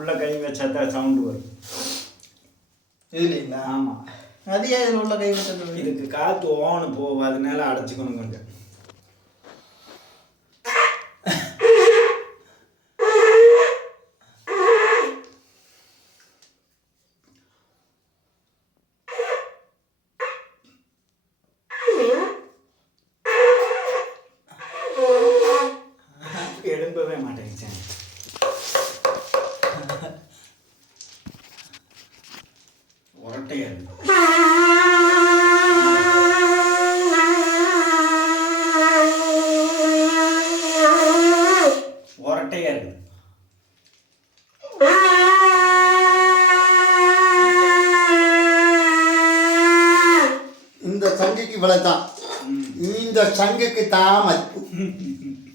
உள்ள கை வச்சா தான் சவுண்டு வரும். இதுலைங்களா ஆமாம் அது ஏன் இதில் உள்ள கை வச்சது? இதுக்கு காற்று ஓவனு போகும் அதனால அடைச்சிக்கணும் கொஞ்சம். எழும்பவே மாட்டேங்குச்சேன் உரட்டையா இருக்கு உரட்டையா இருக்கு இந்த சங்குக்கு இவ்வளவு தான். இந்த சங்குக்கு தான் மதிப்பு.